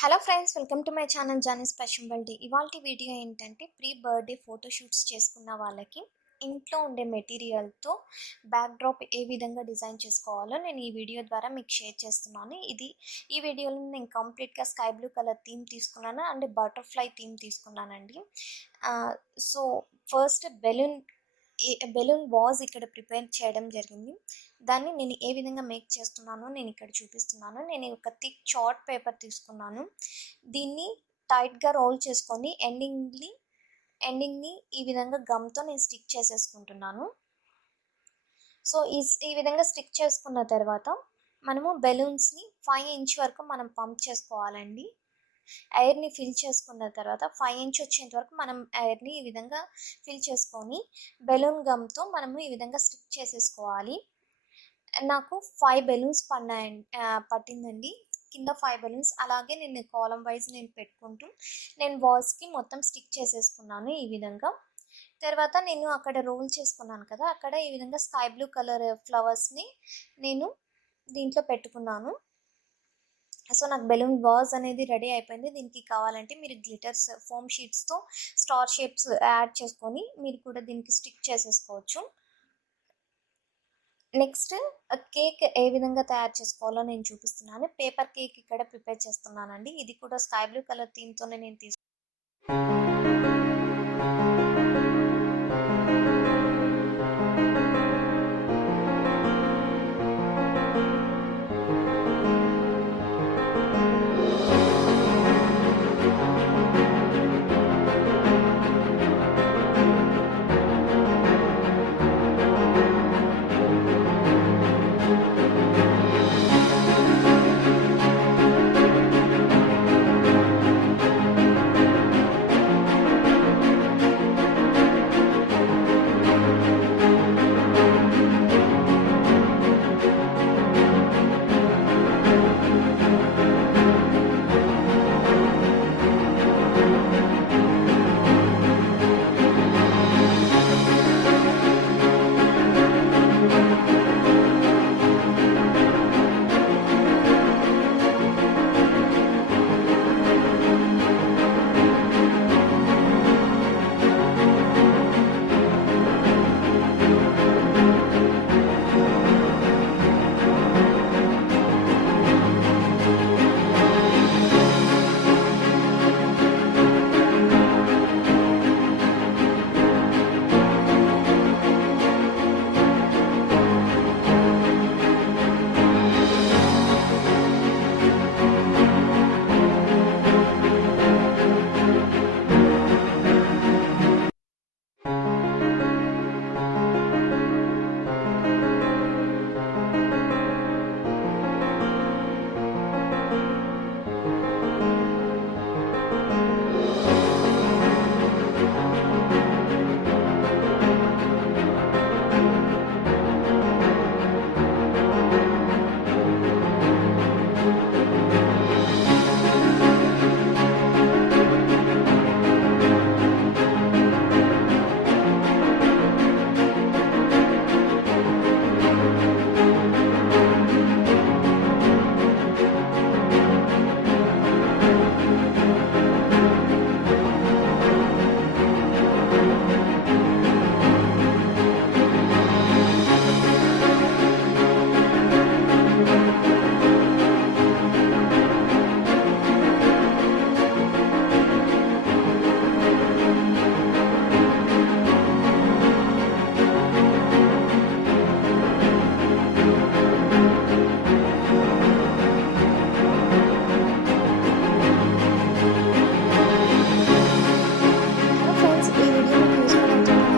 Hello friends, welcome to my channel Johnny's fashion world. ఇవాల్టి video ఏంటంటే pre birthday photoshoots చేసుకున్న వాళ్ళకి ఇంట్లో ఉండే మెటీరియల్తో బ్యాక్ డ్రాప్ ఏ విధంగా డిజైన్ చేసుకోవాలో నేను ఈ వీడియో ద్వారా మీకు షేర్ చేస్తున్నాను. ఈ వీడియోలో నేను కంప్లీట్గా స్కై బ్లూ కలర్ థీమ్ తీసుకున్నాను అండ్ బటర్ఫ్లై థీమ్ తీసుకున్నానండి. సో ఫస్ట్ బెలూన్ వాజ్ ఇక్కడ ప్రిపేర్ చేయడం జరిగింది. దాన్ని నేను ఏ విధంగా మేక్ చేస్తున్నానో నేను ఇక్కడ చూపిస్తున్నాను. నేను ఒక థిక్ చార్ట్ పేపర్ తీసుకున్నాను. దీన్ని టైట్గా రోల్ చేసుకొని ఎండింగ్ని ఈ విధంగా గమ్తో నేను స్టిక్ చేసేసుకుంటున్నాను. సో ఈ విధంగా స్టిక్ చేసుకున్న తర్వాత మనము బెలూన్స్ని 5 ఇంచ్ వరకు మనం పంప్ చేసుకోవాలండి. ఎయిర్ని ఫిల్ చేసుకున్న తర్వాత 5 ఇంచ్ వచ్చేంత వరకు మనం ఎయిర్ని ఈ విధంగా ఫిల్ చేసుకొని బెలూన్ గమ్తో మనము ఈ విధంగా స్టిక్ చేసేసుకోవాలి. నాకు 5 బెలూన్స్ పట్టిందండి. కింద 5 బెలూన్స్, అలాగే నేను కాలమ్ వైజ్ నేను పెట్టుకుంటూ నేను వాల్స్కి మొత్తం స్టిక్ చేసేసుకున్నాను ఈ విధంగా. తర్వాత నేను అక్కడ రోల్ చేసుకున్నాను కదా, అక్కడ ఈ విధంగా స్కై బ్లూ కలర్ ఫ్లవర్స్ని నేను దీంట్లో పెట్టుకున్నాను. సో నాకు బెలూన్ వాజ్ అనేది రెడీ అయిపోయింది. దీనికి కావాలంటే మీరు గ్లిటర్స్ ఫోమ్ షీట్స్తో స్టార్ షేప్స్ యాడ్ చేసుకొని మీరు కూడా దీనికి స్టిక్ చేసేసుకోవచ్చు. నెక్స్ట్ కేక్ ఏ విధంగా తయారు చేసుకోవాలో నేను చూపిస్తున్నాను. పేపర్ కేక్ ఇక్కడ ప్రిపేర్ చేస్తున్నానండి. ఇది కూడా స్కై బ్లూ కలర్ థీమ్తోనే నేను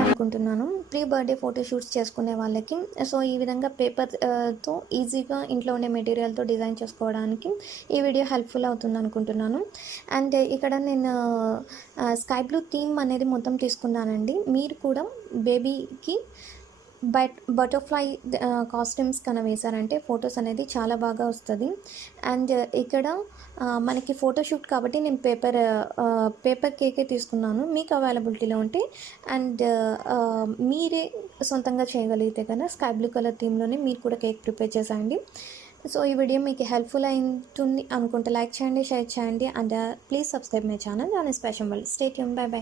అనుకుంటున్నాను. ప్రీ బర్త్డే ఫోటోషూట్స్ చేసుకునే వాళ్ళకి సో ఈ విధంగా పేపర్తో ఈజీగా ఇంట్లో ఉండే మెటీరియల్తో డిజైన్ చేసుకోవడానికి ఈ వీడియో హెల్ప్ఫుల్ అవుతుంది అనుకుంటున్నాను. అండ్ ఇక్కడ నేను స్కై బ్లూ థీమ్ అనేది మొత్తం తీసుకున్నానండి. మీరు కూడా బేబీకి బటర్ఫ్లై కాస్ట్యూమ్స్ కన్నా వేశారంటే ఫొటోస్ అనేది చాలా బాగా వస్తుంది. అండ్ ఇక్కడ మనకి ఫోటోషూట్ కాబట్టి నేను పేపర్ కేకే తీసుకున్నాను. మీకు అవైలబిలిటీలో ఉంటే అండ్ మీరే సొంతంగా చేయగలిగితే కన్నా స్కై బ్లూ కలర్ థీమ్లోనే మీరు కూడా కేక్ ప్రిపేర్ చేసేయండి. సో ఈ వీడియో మీకు హెల్ప్ఫుల్ అవుతుంది అనుకుంటే లైక్ చేయండి, షేర్ చేయండి and please subscribe my channel Johnny's fashion world. Stay tune. By by.